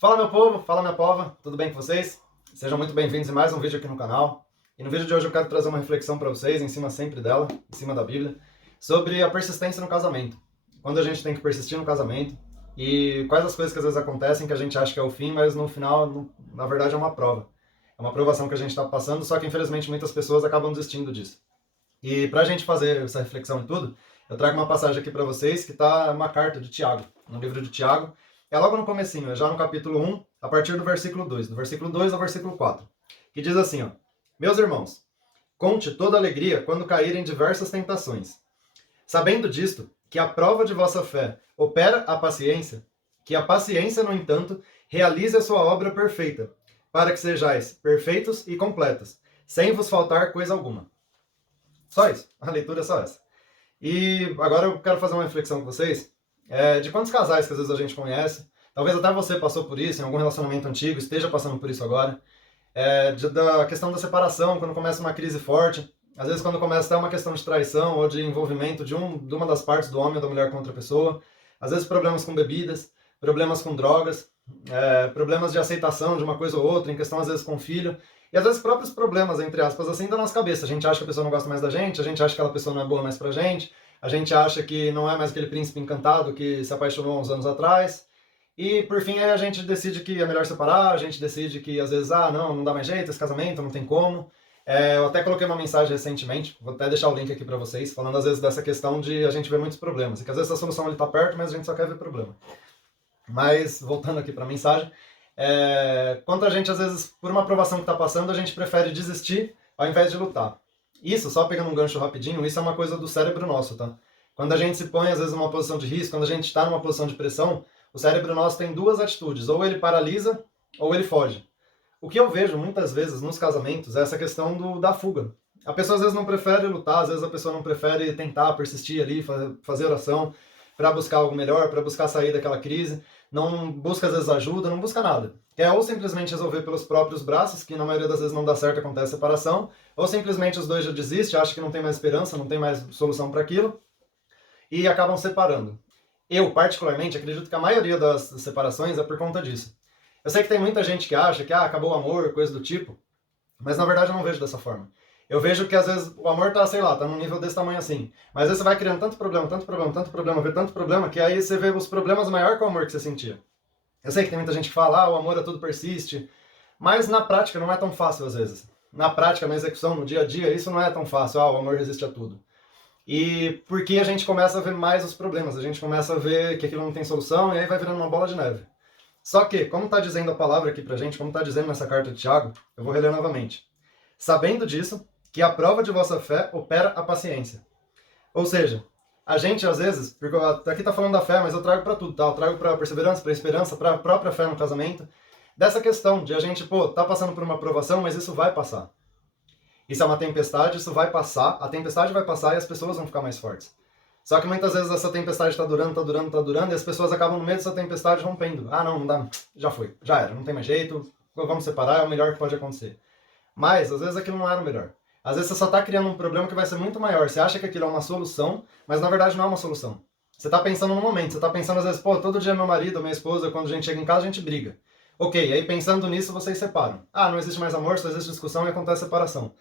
Fala meu povo, fala minha pova, tudo bem com vocês? Sejam muito bem-vindos em mais um vídeo aqui no canal. E no vídeo de hoje eu quero trazer uma reflexão para vocês, em cima sempre dela, em cima da Bíblia, sobre a persistência no casamento. Quando a gente tem que persistir no casamento e quais as coisas que às vezes acontecem que a gente acha que é o fim, mas no final, na verdade, é uma prova. É uma provação que a gente está passando, só que infelizmente muitas pessoas acabam desistindo disso. E para a gente fazer essa reflexão e tudo, eu trago uma passagem aqui para vocês que está uma carta de Tiago, no livro de Tiago. É logo no comecinho, é já no capítulo 1, a partir do versículo 2, do versículo 2 ao versículo 4, que diz assim, ó: Meus irmãos, conte toda alegria quando caírem diversas tentações, sabendo disto, que a prova de vossa fé opera a paciência, que a paciência, no entanto, realize a sua obra perfeita, para que sejais perfeitos e completos, sem vos faltar coisa alguma. Só isso, a leitura é só essa. E agora eu quero fazer uma reflexão com vocês de quantos casais que às vezes a gente conhece, talvez até você passou por isso, em algum relacionamento antigo, esteja passando por isso agora, da questão da separação, quando começa uma crise forte, às vezes quando começa até uma questão de traição ou de envolvimento de uma das partes do homem ou da mulher com outra pessoa, às vezes problemas com bebidas, problemas com drogas, problemas de aceitação de uma coisa ou outra, em questão às vezes com filho, e às vezes próprios problemas, entre aspas, assim, da nossa cabeça. A gente acha que a pessoa não gosta mais da gente, a gente acha que aquela pessoa não é boa mais pra gente, a gente acha que não é mais aquele príncipe encantado que se apaixonou há uns anos atrás. E por fim aí a gente decide que é melhor separar, a gente decide que às vezes, não dá mais jeito, esse casamento, não tem como. Eu até coloquei uma mensagem recentemente, vou até deixar o link aqui pra vocês, falando às vezes dessa questão de a gente ver muitos problemas, e que às vezes a solução ele tá perto, mas a gente só quer ver problema. Mas, voltando aqui pra mensagem, quanto a gente às vezes, por uma aprovação que tá passando, a gente prefere desistir ao invés de lutar. Isso, só pegando um gancho rapidinho, isso é uma coisa do cérebro nosso, tá? Quando a gente se põe, às vezes, numa posição de risco, quando a gente está numa posição de pressão, o cérebro nosso tem duas atitudes, ou ele paralisa, ou ele foge. O que eu vejo, muitas vezes, nos casamentos, é essa questão da fuga. A pessoa, às vezes, não prefere lutar, às vezes a pessoa não prefere tentar, persistir ali, fazer oração, para buscar algo melhor, para buscar sair daquela crise, não busca, às vezes, ajuda, não busca nada. Quer ou simplesmente resolver pelos próprios braços, que na maioria das vezes não dá certo, acontece a separação, ou simplesmente os dois já desistem, acham que não tem mais esperança, não tem mais solução para aquilo, e acabam separando. Eu, particularmente, acredito que a maioria das separações é por conta disso. Eu sei que tem muita gente que acha que acabou o amor, coisa do tipo, mas na verdade eu não vejo dessa forma. Eu vejo que às vezes o amor tá, sei lá, tá num nível desse tamanho assim. Mas às vezes você vai criando tanto problema, tanto problema, tanto problema, vê tanto problema, que aí você vê os problemas maior que o amor que você sentia. Eu sei que tem muita gente que fala, o amor é tudo persiste, mas na prática não é tão fácil às vezes. Na prática, na execução, no dia a dia, isso não é tão fácil, o amor resiste a tudo. E porque a gente começa a ver mais os problemas, a gente começa a ver que aquilo não tem solução, e aí vai virando uma bola de neve. Só que, como está dizendo a palavra aqui pra gente, como está dizendo nessa carta de Tiago, eu vou reler novamente. Sabendo disso, que a prova de vossa fé opera a paciência. Ou seja, a gente às vezes, porque aqui tá falando da fé, mas eu trago para tudo, tá? Eu trago para perseverança, para esperança, para a própria fé no casamento, dessa questão de a gente, tá passando por uma aprovação, mas isso vai passar. Isso é uma tempestade, isso vai passar, a tempestade vai passar e as pessoas vão ficar mais fortes. Só que muitas vezes essa tempestade está durando, está durando, está durando, e as pessoas acabam no meio dessa tempestade rompendo. Não dá, já foi, já era, não tem mais jeito, vamos separar, é o melhor que pode acontecer. Mas, às vezes aquilo não era o melhor. Às vezes você só está criando um problema que vai ser muito maior. Você acha que aquilo é uma solução, mas na verdade não é uma solução. Você está pensando no momento, você está pensando às vezes, todo dia meu marido, minha esposa, quando a gente chega em casa, a gente briga. Ok, aí pensando nisso, vocês separam. Não existe mais amor, só existe discussão e acontece separação.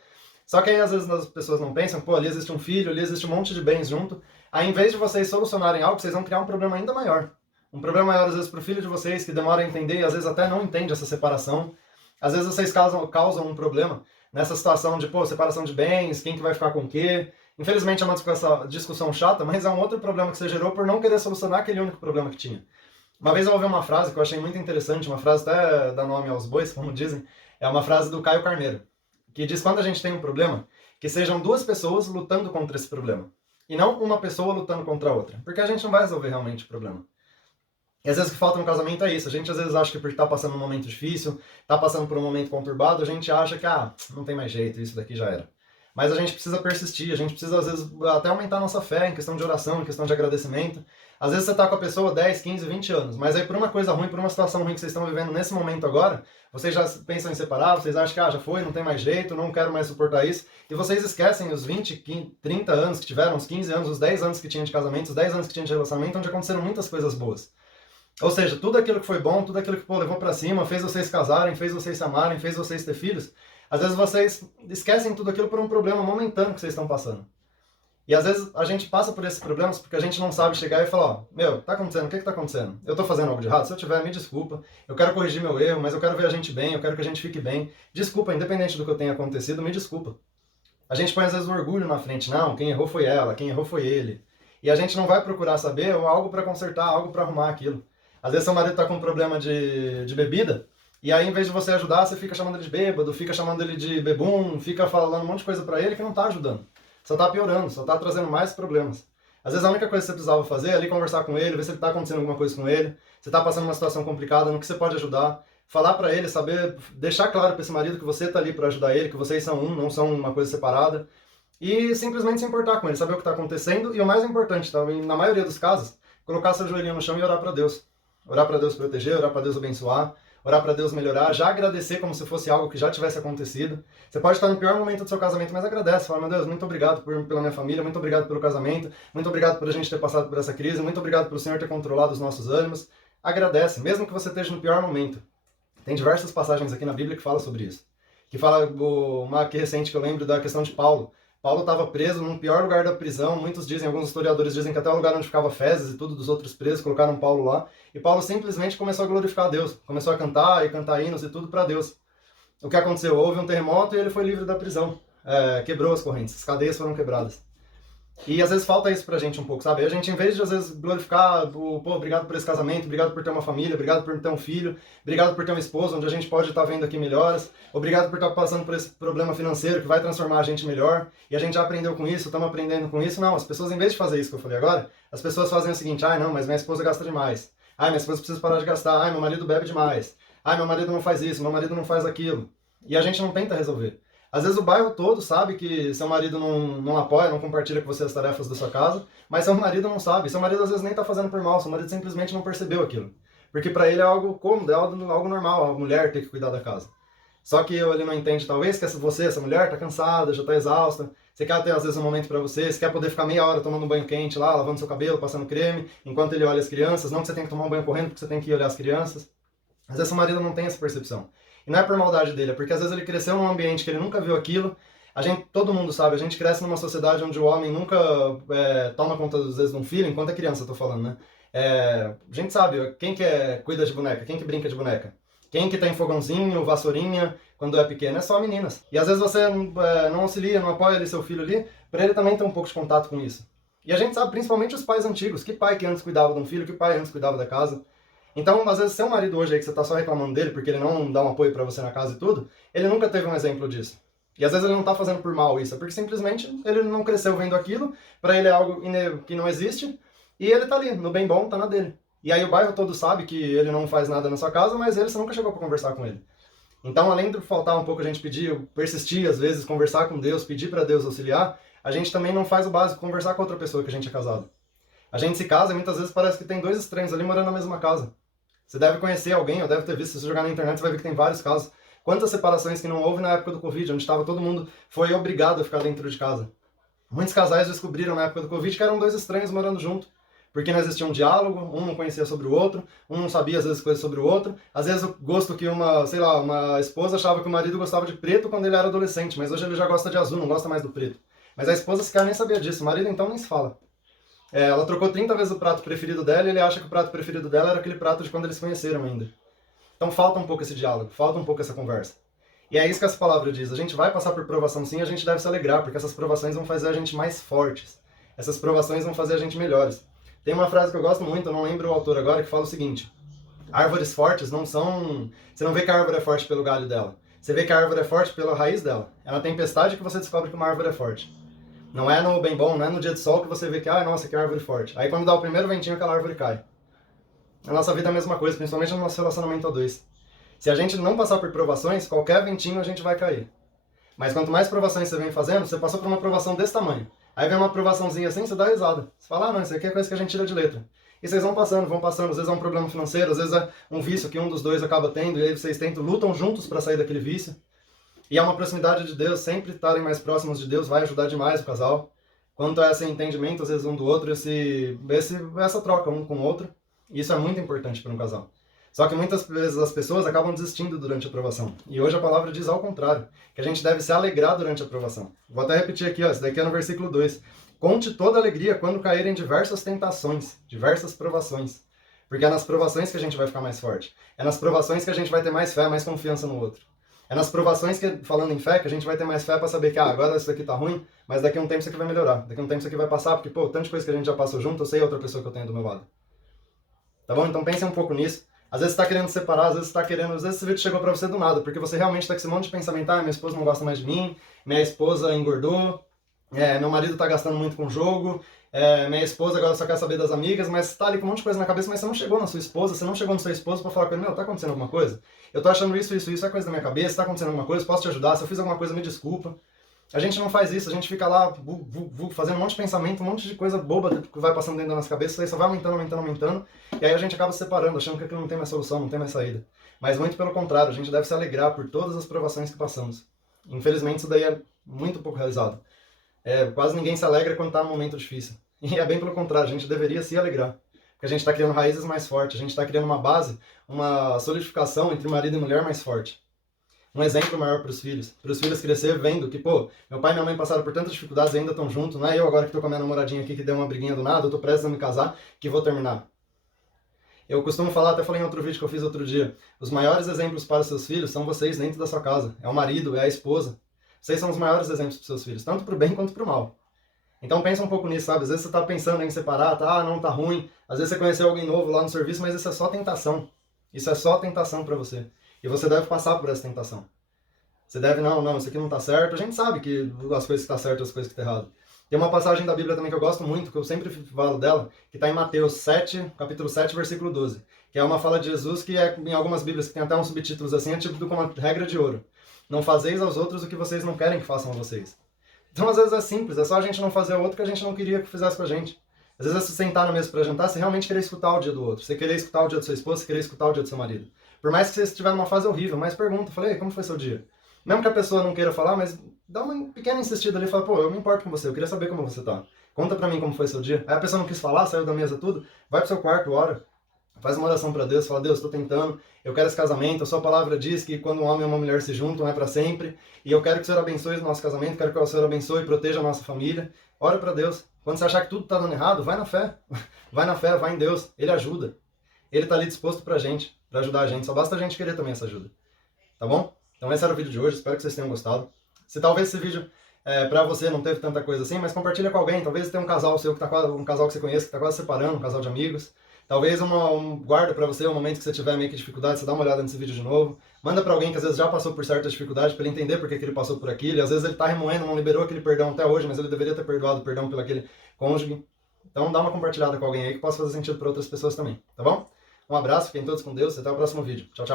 Só que aí às vezes as pessoas não pensam, ali existe um filho, ali existe um monte de bens junto. Aí em vez de vocês solucionarem algo, vocês vão criar um problema ainda maior. Um problema maior às vezes para o filho de vocês, que demora a entender e às vezes até não entende essa separação. Às vezes vocês causam um problema nessa situação de, separação de bens, quem que vai ficar com o quê. Infelizmente é uma discussão chata, mas é um outro problema que você gerou por não querer solucionar aquele único problema que tinha. Uma vez eu ouvi uma frase que eu achei muito interessante, uma frase até dá nome aos bois, como dizem, é uma frase do Caio Carneiro, que diz: quando a gente tem um problema, que sejam duas pessoas lutando contra esse problema, e não uma pessoa lutando contra a outra, porque a gente não vai resolver realmente o problema. E às vezes o que falta no casamento é isso, a gente às vezes acha que por estar passando um momento difícil, tá passando por um momento conturbado, a gente acha que, não tem mais jeito, isso daqui já era. Mas a gente precisa persistir, a gente precisa às vezes até aumentar a nossa fé em questão de oração, em questão de agradecimento. Às vezes você tá com a pessoa 10, 15, 20 anos, mas aí por uma coisa ruim, por uma situação ruim que vocês estão vivendo nesse momento agora, vocês já pensam em separar, vocês acham que já foi, não tem mais jeito, não quero mais suportar isso, e vocês esquecem os 20, 30 anos que tiveram, os 15 anos, os 10 anos que tinham de casamento, os 10 anos que tinham de relacionamento, onde aconteceram muitas coisas boas. Ou seja, tudo aquilo que foi bom, tudo aquilo que pô, levou pra cima, fez vocês casarem, fez vocês se amarem, fez vocês ter filhos, às vezes vocês esquecem tudo aquilo por um problema momentâneo que vocês estão passando. E às vezes a gente passa por esses problemas porque a gente não sabe chegar e falar, ó, meu, tá acontecendo, o que que tá acontecendo? Eu tô fazendo algo de errado? Se eu tiver, me desculpa. Eu quero corrigir meu erro, mas eu quero ver a gente bem, eu quero que a gente fique bem. Desculpa, independente do que eu tenha acontecido, me desculpa. A gente põe às vezes o orgulho na frente, não, quem errou foi ela, quem errou foi ele. E a gente não vai procurar saber algo pra consertar, algo pra arrumar aquilo. Às vezes seu marido tá com um problema de bebida, e aí em vez de você ajudar, você fica chamando ele de bêbado, fica chamando ele de bebum, fica falando um monte de coisa pra ele que não tá ajudando. Só tá piorando, só tá trazendo mais problemas. Às vezes a única coisa que você precisava fazer é ali conversar com ele, ver se ele tá acontecendo alguma coisa com ele, você tá passando uma situação complicada, no que você pode ajudar, falar pra ele, saber, deixar claro pra esse marido que você tá ali pra ajudar ele, que vocês são um, não são uma coisa separada, e simplesmente se importar com ele, saber o que tá acontecendo, e o mais importante, tá, na maioria dos casos, colocar seu joelhinho no chão e orar pra Deus. Orar pra Deus proteger, orar pra Deus abençoar, orar para Deus melhorar, já agradecer como se fosse algo que já tivesse acontecido. Você pode estar no pior momento do seu casamento, mas agradece, fala, meu Deus, muito obrigado pela minha família, muito obrigado pelo casamento, muito obrigado por a gente ter passado por essa crise, muito obrigado pelo Senhor ter controlado os nossos ânimos. Agradece, mesmo que você esteja no pior momento. Tem diversas passagens aqui na Bíblia que falam sobre isso. Que fala, uma aqui recente que eu lembro da questão de Paulo. Paulo estava preso no pior lugar da prisão, muitos dizem, alguns historiadores dizem que até o lugar onde ficava fezes e tudo dos outros presos, colocaram Paulo lá, e Paulo simplesmente começou a glorificar a Deus, começou a cantar e cantar hinos e tudo para Deus. O que aconteceu? Houve um terremoto e ele foi livre da prisão, quebrou as correntes, as cadeias foram quebradas. E às vezes falta isso pra gente um pouco, sabe? A gente, em vez de às vezes glorificar, pô, obrigado por esse casamento, obrigado por ter uma família, obrigado por ter um filho, obrigado por ter uma esposa, onde a gente pode estar vendo aqui melhoras, obrigado por estar passando por esse problema financeiro que vai transformar a gente melhor, e a gente já aprendeu com isso, estamos aprendendo com isso. Não, as pessoas, em vez de fazer isso que eu falei agora, as pessoas fazem o seguinte, ai não, mas minha esposa gasta demais, ai minha esposa precisa parar de gastar, ai meu marido bebe demais, ai meu marido não faz isso, meu marido não faz aquilo, e a gente não tenta resolver. Às vezes o bairro todo sabe que seu marido não apoia, não compartilha com você as tarefas da sua casa, mas seu marido não sabe. Seu marido às vezes nem está fazendo por mal, seu marido simplesmente não percebeu aquilo. Porque para ele é algo cômodo, é algo normal, a mulher ter que cuidar da casa. Só que ele não entende talvez que você, essa mulher, está cansada, já está exausta, você quer ter às vezes um momento para você, você quer poder ficar meia hora tomando um banho quente lá, lavando seu cabelo, passando creme, enquanto ele olha as crianças, não que você tem que tomar um banho correndo porque você tem que ir olhar as crianças. Às vezes seu marido não tem essa percepção. E não é por maldade dele, é porque às vezes ele cresceu num ambiente que ele nunca viu aquilo. Todo mundo sabe, a gente cresce numa sociedade onde o homem nunca toma conta, às vezes, de um filho, enquanto é criança, eu tô falando, né? A gente sabe, quem que cuida de boneca, quem que brinca de boneca? Quem que tem fogãozinho, vassourinha, quando é pequeno? É só meninas. E às vezes você não auxilia, não apoia ali seu filho ali, para ele também ter um pouco de contato com isso. E a gente sabe, principalmente os pais antigos, que pai que antes cuidava de um filho, que pai antes cuidava da casa. Então, às vezes, seu marido hoje aí, que você tá só reclamando dele porque ele não dá um apoio pra você na casa e tudo, ele nunca teve um exemplo disso. E às vezes ele não tá fazendo por mal isso, é porque simplesmente ele não cresceu vendo aquilo, pra ele é algo que não existe, e ele tá ali, no bem bom, tá na dele. E aí o bairro todo sabe que ele não faz nada na sua casa, mas você nunca chegou pra conversar com ele. Então, além de faltar um pouco a gente pedir, persistir às vezes, conversar com Deus, pedir pra Deus auxiliar, a gente também não faz o básico, conversar com outra pessoa que a gente é casado. A gente se casa e muitas vezes parece que tem dois estranhos ali morando na mesma casa. Você deve conhecer alguém, ou deve ter visto, se você jogar na internet, você vai ver que tem vários casos. Quantas separações que não houve na época do Covid, onde estava todo mundo foi obrigado a ficar dentro de casa. Muitos casais descobriram na época do Covid que eram dois estranhos morando junto, porque não existia um diálogo, um não conhecia sobre o outro, um não sabia às vezes coisas sobre o outro. Às vezes o gosto que uma esposa achava que o marido gostava de preto quando ele era adolescente, mas hoje ele já gosta de azul, não gosta mais do preto. Mas a esposa sequer nem sabia disso, o marido então nem se fala. Ela trocou 30 vezes o prato preferido dela e ele acha que o prato preferido dela era aquele prato de quando eles se conheceram ainda. Então falta um pouco esse diálogo, falta um pouco essa conversa. E é isso que essa palavra diz. A gente vai passar por provação sim, a gente deve se alegrar, porque essas provações vão fazer a gente mais fortes. Essas provações vão fazer a gente melhores. Tem uma frase que eu gosto muito, eu não lembro o autor agora, que fala o seguinte: árvores fortes não são... Você não vê que a árvore é forte pelo galho dela. Você vê que a árvore é forte pela raiz dela. É na tempestade que você descobre que uma árvore é forte. Não é no bem bom, não é no dia de sol que você vê que, nossa, que árvore forte. Aí quando dá o primeiro ventinho, aquela árvore cai. Na nossa vida é a mesma coisa, principalmente no nosso relacionamento a dois. Se a gente não passar por provações, qualquer ventinho a gente vai cair. Mas quanto mais provações você vem fazendo, você passou por uma provação desse tamanho. Aí vem uma provaçãozinha assim, você dá risada. Você fala, não, isso aqui é coisa que a gente tira de letra. E vocês vão passando. Às vezes é um problema financeiro, às vezes é um vício que um dos dois acaba tendo, e aí vocês lutam juntos para sair daquele vício. E é uma proximidade de Deus, sempre estarem mais próximos de Deus vai ajudar demais o casal. Quanto a esse entendimento, às vezes, um do outro, essa troca um com o outro. Isso é muito importante para um casal. Só que muitas vezes as pessoas acabam desistindo durante a provação. E hoje a palavra diz ao contrário, que a gente deve se alegrar durante a provação. Vou até repetir aqui, ó, isso daqui é no versículo 2. Conte toda alegria quando caírem diversas tentações, diversas provações. Porque é nas provações que a gente vai ficar mais forte. É nas provações que a gente vai ter mais fé, mais confiança no outro. É nas provações, que, falando em fé, que a gente vai ter mais fé para saber que agora isso aqui tá ruim, mas daqui a um tempo isso aqui vai melhorar. Daqui a um tempo isso aqui vai passar, porque, pô, tanta coisa que a gente já passou junto, eu sei outra pessoa que eu tenho do meu lado. Tá bom? Então pense um pouco nisso. Às vezes você tá querendo separar, às vezes você tá querendo... Às vezes esse vídeo chegou pra você do nada, porque você realmente tá com esse monte de pensamento, minha esposa não gosta mais de mim, minha esposa engordou, meu marido tá gastando muito com jogo, minha esposa agora só quer saber das amigas, mas tá ali com um monte de coisa na cabeça, mas você não chegou na sua esposa, você não chegou no seu esposo pra falar com ele, meu, tá acontecendo alguma coisa? Eu tô achando isso, é coisa da minha cabeça, tá acontecendo alguma coisa, posso te ajudar? Se eu fiz alguma coisa, me desculpa. A gente não faz isso, a gente fica lá fazendo um monte de pensamento, um monte de coisa boba que vai passando dentro da nossa cabeça, aí só vai aumentando, e aí a gente acaba se separando, achando que aquilo não tem mais solução, não tem mais saída. Mas muito pelo contrário, a gente deve se alegrar por todas as provações que passamos. Infelizmente isso daí é muito pouco realizado. Quase ninguém se alegra quando está num momento difícil. E é bem pelo contrário, a gente deveria se alegrar. Porque a gente está criando raízes mais fortes, a gente está criando uma base, uma solidificação entre marido e mulher mais forte. Um exemplo maior para os filhos crescer vendo que, pô, meu pai e minha mãe passaram por tantas dificuldades e ainda estão juntos, não é eu agora que estou com a minha namoradinha aqui que deu uma briguinha do nada, eu estou prestes a me casar, que vou terminar. Eu costumo falar, até falei em outro vídeo que eu fiz outro dia, os maiores exemplos para os seus filhos são vocês dentro da sua casa. É o marido, é a esposa. Vocês são os maiores exemplos para os seus filhos, tanto para o bem quanto para o mal. Então pensa um pouco nisso, sabe? Às vezes você está pensando em separar, tá? Ah, não, tá ruim. Às vezes você conheceu alguém novo lá no serviço, mas isso é só tentação. Isso é só tentação para você. E você deve passar por essa tentação. Você deve, não, isso aqui não tá certo. A gente sabe que as coisas que tá certo e as coisas que tá errado. Tem uma passagem da Bíblia também que eu gosto muito, que eu sempre falo dela, que está em Mateus 7, capítulo 7, versículo 12. Que é uma fala de Jesus que em algumas Bíblias que tem até uns subtítulos assim, é tipo como uma regra de ouro. Não fazeis aos outros o que vocês não querem que façam a vocês. Então, às vezes é simples, é só a gente não fazer o outro que a gente não queria que fizesse com a gente. Às vezes é se sentar na mesa para jantar, você realmente querer escutar o dia do outro. Você querer escutar o dia da sua esposa, você querer escutar o dia do seu marido. Por mais que você estiver numa fase horrível, mas pergunta, falei, como foi seu dia? Mesmo que a pessoa não queira falar, mas dá uma pequena insistida ali e fala, pô, eu me importo com você, eu queria saber como você tá. Conta pra mim como foi seu dia. Aí a pessoa não quis falar, saiu da mesa tudo, vai pro seu quarto, ora. Faz uma oração para Deus, fala, Deus, estou tentando, eu quero esse casamento, a sua palavra diz que quando um homem e uma mulher se juntam é para sempre, e eu quero que o Senhor abençoe o nosso casamento, quero que o Senhor abençoe e proteja a nossa família. Ora para Deus. Quando você achar que tudo está dando errado, vai na fé. Vai na fé, vai em Deus. Ele ajuda. Ele está ali disposto pra gente, para ajudar a gente. Só basta a gente querer também essa ajuda. Tá bom? Então esse era o vídeo de hoje, espero que vocês tenham gostado. Se talvez esse vídeo pra você não teve tanta coisa assim, mas compartilha com alguém. Talvez tenha um casal seu que tá quase, um casal que você conhece que está quase separando, um casal de amigos. Talvez guarda pra você um momento que você tiver meio que dificuldade, você dá uma olhada nesse vídeo de novo. Manda pra alguém que às vezes já passou por certa dificuldade pra ele entender por que ele passou por aquilo. E às vezes ele tá remoendo, não liberou aquele perdão até hoje, mas ele deveria ter perdoado o perdão pelo aquele cônjuge. Então dá uma compartilhada com alguém aí que possa fazer sentido para outras pessoas também, tá bom? Um abraço, fiquem todos com Deus e até o próximo vídeo. Tchau, tchau.